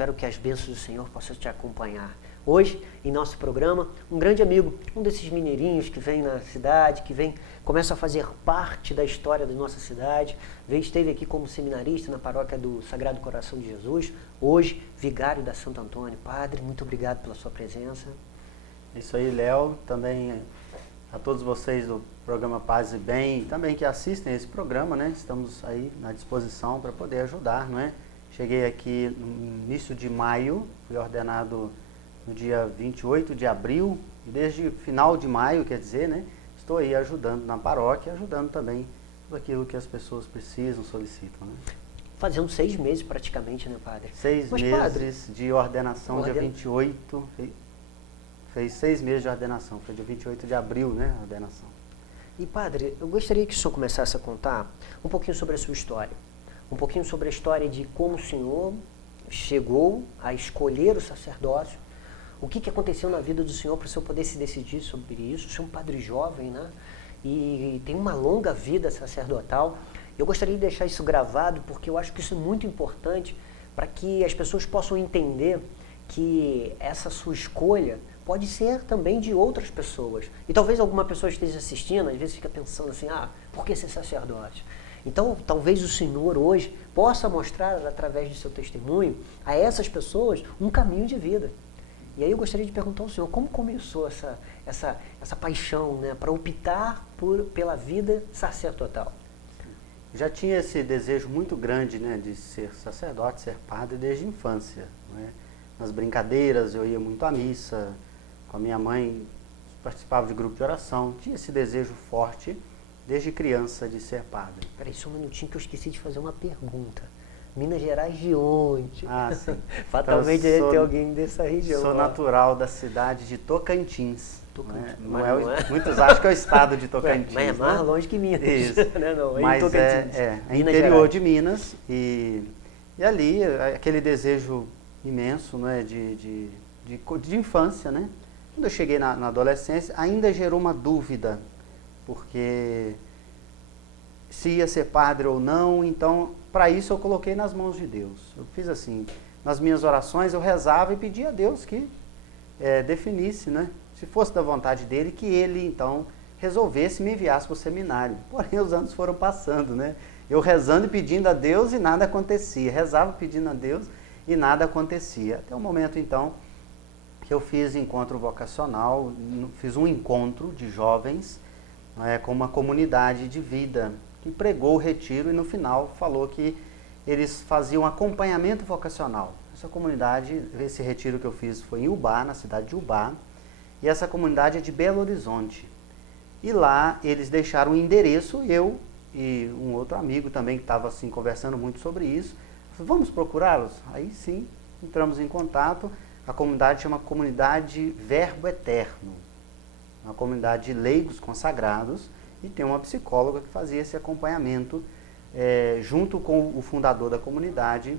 espero que as bênçãos do Senhor possam te acompanhar. Hoje, em nosso programa, um grande amigo, um desses mineirinhos que vem na cidade, começa a fazer parte da história da nossa cidade, esteve aqui como seminarista na paróquia do Sagrado Coração de Jesus, hoje, vigário da Santo Antônio. Padre, muito obrigado pela sua presença. Isso aí, Léo, também a todos vocês do programa Paz e Bem, também que assistem esse programa, né? Estamos aí na disposição para poder ajudar, não é? Cheguei aqui no início de maio, fui ordenado no dia 28 de abril, e desde final de maio, quer dizer, né? Estou aí ajudando na paróquia, ajudando também tudo aquilo que as pessoas precisam, solicitam, né? Fazendo 6 meses praticamente, né, Padre? 6 meses padre, de ordenação, dia 28, fez 6 meses de ordenação, foi dia 28 de abril, né, a ordenação. E Padre, eu gostaria que o senhor começasse a contar um pouquinho sobre a sua história, um pouquinho sobre a história de como o senhor chegou a escolher o sacerdócio, o que aconteceu na vida do senhor para o senhor poder se decidir sobre isso. O senhor é um padre jovem, né? E tem uma longa vida sacerdotal. Eu gostaria de deixar isso gravado porque eu acho que isso é muito importante para que as pessoas possam entender que essa sua escolha pode ser também de outras pessoas. E talvez alguma pessoa esteja assistindo, às vezes fica pensando assim, por que ser sacerdote? Então, talvez o Senhor hoje possa mostrar, através de seu testemunho, a essas pessoas um caminho de vida. E aí eu gostaria de perguntar ao senhor, como começou essa paixão, né, para optar pela vida sacerdotal? Já tinha esse desejo muito grande, né, de ser sacerdote, ser padre desde a infância, né? Nas brincadeiras eu ia muito à missa, com a minha mãe participava de grupo de oração, tinha esse desejo forte desde criança de ser padre. Peraí, só um minutinho que eu esqueci de fazer uma pergunta. Minas Gerais de onde? Sim. Fatalmente deve ter alguém dessa região. Sou natural da cidade de Tocantins. Não é? Muitos acham que é o estado de Tocantins. Mas é mais longe que Minas. Isso. Não, mas Tocantins. é interior de Minas. E ali, aquele desejo imenso, né, de infância, né? Quando eu cheguei na adolescência, ainda gerou uma dúvida, porque se ia ser padre ou não, então, para isso eu coloquei nas mãos de Deus. Eu fiz assim, nas minhas orações eu rezava e pedia a Deus que definisse, né? Se fosse da vontade dele, que ele, então, resolvesse me enviasse para o seminário. Porém, os anos foram passando, né? Eu rezando e pedindo a Deus e nada acontecia. Rezava pedindo a Deus e nada acontecia. Até o momento, então, que eu fiz encontro vocacional, fiz um encontro de jovens com uma comunidade de vida, que pregou o retiro e no final falou que eles faziam acompanhamento vocacional. Essa comunidade, esse retiro que eu fiz foi em Ubá, na cidade de Ubá, e essa comunidade é de Belo Horizonte. E lá eles deixaram um endereço, eu e um outro amigo também que estava assim conversando muito sobre isso, vamos procurá-los? Aí sim, entramos em contato. A comunidade chama Comunidade Verbo Eterno, uma comunidade de leigos consagrados, e tem uma psicóloga que fazia esse acompanhamento junto com o fundador da comunidade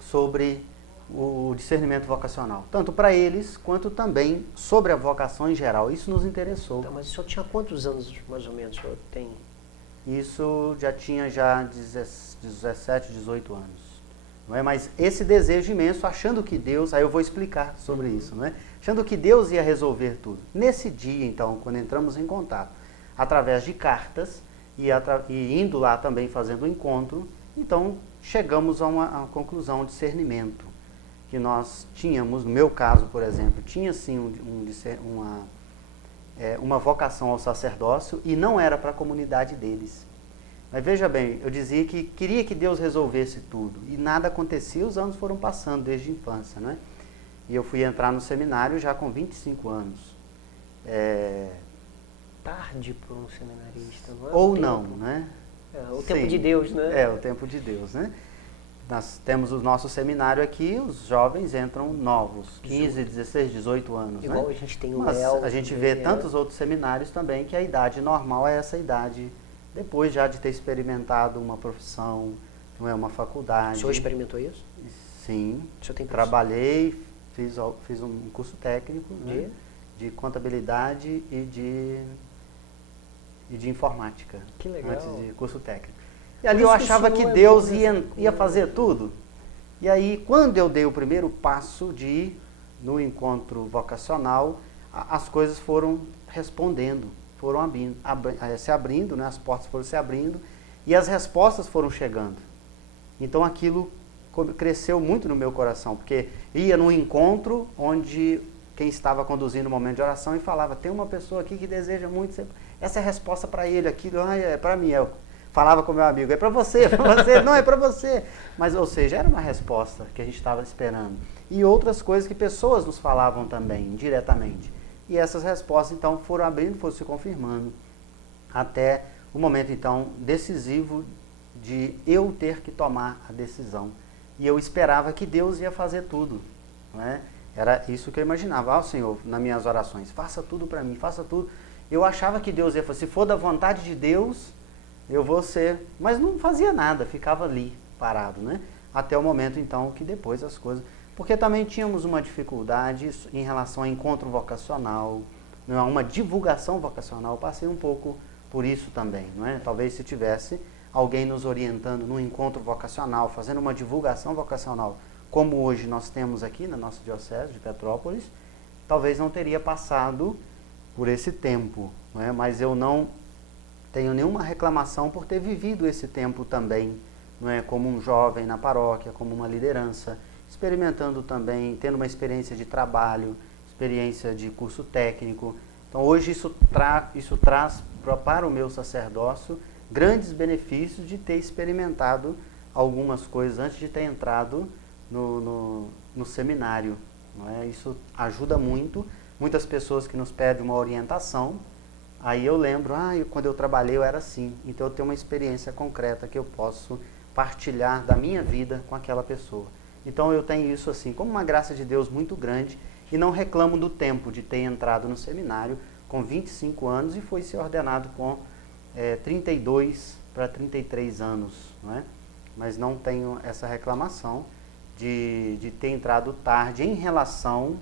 sobre o discernimento vocacional, tanto para eles quanto também sobre a vocação em geral. Isso nos interessou. Então, mas o senhor tinha quantos anos mais ou menos? O senhor tem? Isso já tinha 17, 18 anos. Não é? Mas esse desejo imenso, achando que Deus, aí eu vou explicar sobre isso, não é? Achando que Deus ia resolver tudo. Nesse dia, então, quando entramos em contato, através de cartas e indo lá também fazendo um encontro, então chegamos a uma conclusão, um discernimento, que nós tínhamos, no meu caso, por exemplo, tinha sim uma vocação ao sacerdócio e não era para a comunidade deles. Mas veja bem, eu dizia que queria que Deus resolvesse tudo e nada acontecia, os anos foram passando desde a infância, né? E eu fui entrar no seminário já com 25 anos. Tarde para um seminarista, não é? Ou não, né? O tempo de Deus, né? O tempo de Deus, né? Nós temos o nosso seminário aqui, os jovens entram novos, 15, 16, 18 anos. Igual, né? A gente tem o Mas Léo. A gente vê tantos outros seminários também que a idade normal é essa idade, depois já de ter experimentado uma profissão, não é uma faculdade. O senhor experimentou isso? Sim. O senhor tem trabalhei, fiz um curso técnico de contabilidade e de informática. Que legal. Antes de curso técnico. E ali eu achava que Deus ia fazer tudo. E aí, quando eu dei o primeiro passo de ir no encontro vocacional, as coisas foram respondendo, foram se abrindo, né? As portas foram se abrindo e as respostas foram chegando. Então aquilo cresceu muito no meu coração, porque ia num encontro onde quem estava conduzindo o momento de oração e falava, tem uma pessoa aqui que deseja muito, essa é a resposta para ele, aquilo é para mim. Eu falava com meu amigo, é para você, não, é para você. Mas, ou seja, era uma resposta que a gente estava esperando. E outras coisas que pessoas nos falavam também, diretamente. E essas respostas, então, foram abrindo, foram se confirmando, até o momento, então, decisivo de eu ter que tomar a decisão. E eu esperava que Deus ia fazer tudo, né? Era isso que eu imaginava. Senhor, nas minhas orações, faça tudo para mim, faça tudo. Eu achava que Deus ia fazer, se for da vontade de Deus, eu vou ser... Mas não fazia nada, ficava ali, parado, né? Até o momento, então, que depois as coisas... Porque também tínhamos uma dificuldade em relação ao encontro vocacional, não é? Uma divulgação vocacional. Eu passei um pouco por isso também, não é? Talvez se tivesse alguém nos orientando no encontro vocacional, fazendo uma divulgação vocacional, como hoje nós temos aqui na nossa diocese de Petrópolis, talvez não teria passado por esse tempo, não é? Mas eu não tenho nenhuma reclamação por ter vivido esse tempo também, não é? Como um jovem na paróquia, como uma liderança, experimentando também, tendo uma experiência de trabalho, experiência de curso técnico. Então hoje isso traz para o meu sacerdócio grandes benefícios de ter experimentado algumas coisas antes de ter entrado no seminário, não é? Isso ajuda muito. Muitas pessoas que nos pedem uma orientação, aí eu lembro, quando eu trabalhei eu era assim, então eu tenho uma experiência concreta que eu posso partilhar da minha vida com aquela pessoa. Então eu tenho isso assim, como uma graça de Deus muito grande, e não reclamo do tempo de ter entrado no seminário com 25 anos e foi ser ordenado com 32 para 33 anos, não é? Mas não tenho essa reclamação de ter entrado tarde em relação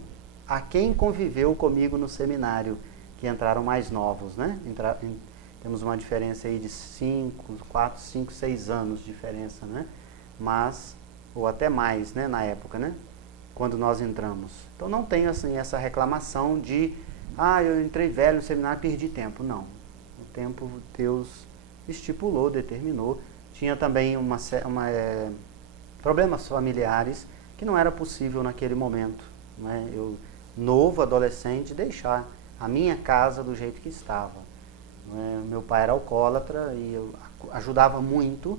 a quem conviveu comigo no seminário, que entraram mais novos, né? Temos uma diferença aí de 4, 5, 6 anos de diferença, né? Mas, ou até mais, né, na época, né? Quando nós entramos. Então não tenho assim essa reclamação de, eu entrei velho no seminário, perdi tempo. Não. O tempo Deus estipulou, determinou. Tinha também problemas familiares que não era possível naquele momento, né? Eu, novo, adolescente, deixar a minha casa do jeito que estava. Meu pai era alcoólatra e eu ajudava muito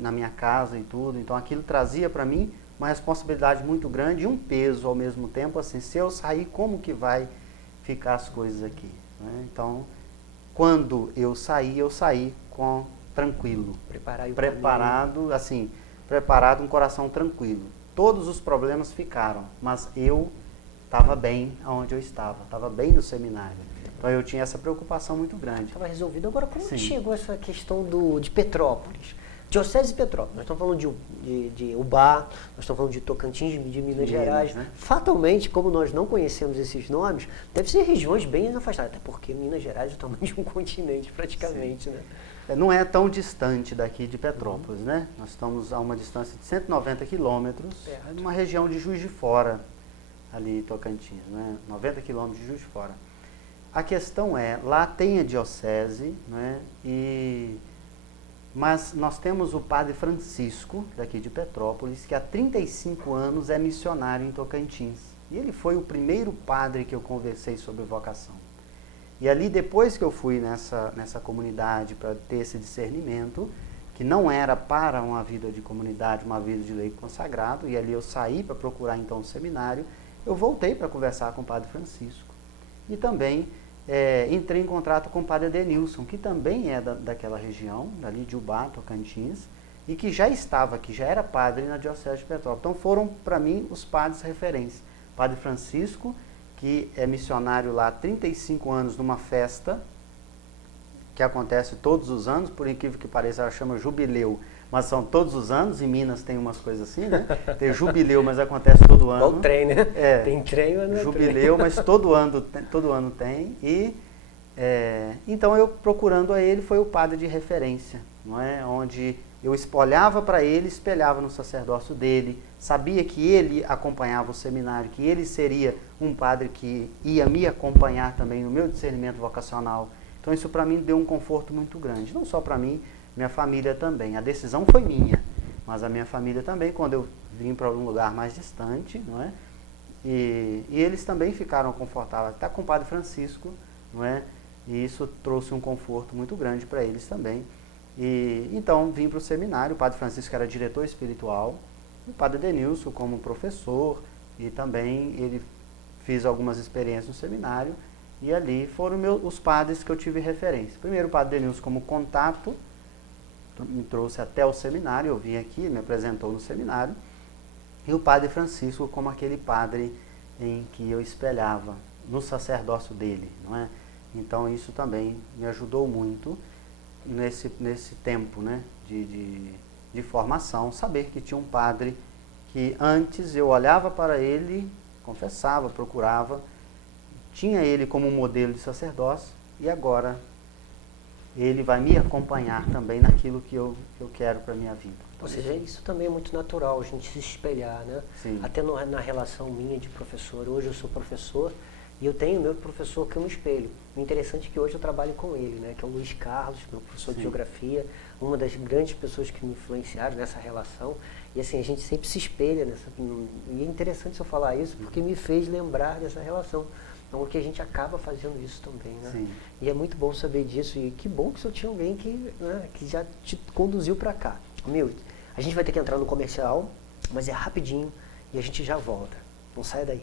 na minha casa e tudo, então aquilo trazia para mim uma responsabilidade muito grande e um peso ao mesmo tempo, assim, se eu sair, como que vai ficar as coisas aqui, né? Então, quando eu saí com tranquilo, preparado, assim, preparado, um coração tranquilo. Todos os problemas ficaram, mas eu estava bem onde eu estava bem no seminário. Então eu tinha essa preocupação muito grande. Estava resolvido. Agora, como chegou essa questão de Petrópolis? Diocese de Petrópolis, nós estamos falando de Ubá, nós estamos falando de Tocantins, de Minas Gerais. Né? Fatalmente, como nós não conhecemos esses nomes, deve ser regiões bem afastadas, até porque Minas Gerais é o tamanho de um continente praticamente. Né? Não é tão distante daqui de Petrópolis, né? Nós estamos a uma distância de 190 quilômetros, numa região de Juiz de Fora, ali em Tocantins, né? 90 quilômetros de Juiz de Fora. A questão é, lá tem a diocese, né? Mas nós temos o padre Francisco, daqui de Petrópolis, que há 35 anos é missionário em Tocantins. E ele foi o primeiro padre que eu conversei sobre vocação. E ali, depois que eu fui nessa comunidade para ter esse discernimento, que não era para uma vida de comunidade, uma vida de leigo consagrado, e ali eu saí para procurar então o seminário, eu voltei para conversar com o padre Francisco. E também entrei em contato com o padre Adenilson, que também é daquela região, dali de Ubá, Tocantins, e que já estava aqui, já era padre na Diocese de Petrópolis. Então foram, para mim, os padres referência. Padre Francisco, que é missionário lá há 35 anos numa festa, que acontece todos os anos, por incrível que pareça, ela chama jubileu, mas são todos os anos, em Minas tem umas coisas assim, né? Tem jubileu, mas acontece todo ano. Igual trem, né? Tem trem, mas não é jubileu, trem. Mas todo ano tem. E, então eu procurando a ele, foi o padre de referência, não é? Onde eu olhava para ele, espelhava no sacerdócio dele, sabia que ele acompanhava o seminário, que ele seria um padre que ia me acompanhar também no meu discernimento vocacional. Então isso para mim deu um conforto muito grande, não só para mim, minha família também. A decisão foi minha, mas a minha família também, quando eu vim para um lugar mais distante, não é? E eles também ficaram confortáveis, até com o Padre Francisco, não é? E isso trouxe um conforto muito grande para eles também. E então vim para o seminário, o Padre Francisco era diretor espiritual, o Padre Denilson como professor, e também ele fiz algumas experiências no seminário, e ali foram os padres que eu tive referência. Primeiro o Padre Denilson como contato, me trouxe até o seminário, eu vim aqui, me apresentou no seminário, e o Padre Francisco como aquele padre em que eu espelhava no sacerdócio dele, não é? Então isso também me ajudou muito nesse tempo, né, de formação, saber que tinha um padre que antes eu olhava para ele, confessava, procurava, tinha ele como modelo de sacerdócio, e agora ele vai me acompanhar também naquilo que eu quero para a minha vida. Ou seja, isso também é muito natural, a gente se espelhar, né? Sim. Até na relação minha de professor. Hoje eu sou professor e eu tenho meu professor que eu me espelho. O interessante é que hoje eu trabalho com ele, né? Que é o Luiz Carlos, meu professor de geografia, uma das grandes pessoas que me influenciaram nessa relação. E assim, a gente sempre se espelha nessa... E é interessante eu falar isso porque me fez lembrar dessa relação. Então, que a gente acaba fazendo isso também, né? Sim. E é muito bom saber disso. E que bom que o senhor tinha alguém que, né, que já te conduziu para cá. Milton, a gente vai ter que entrar no comercial, mas é rapidinho e a gente já volta. Não saia daí.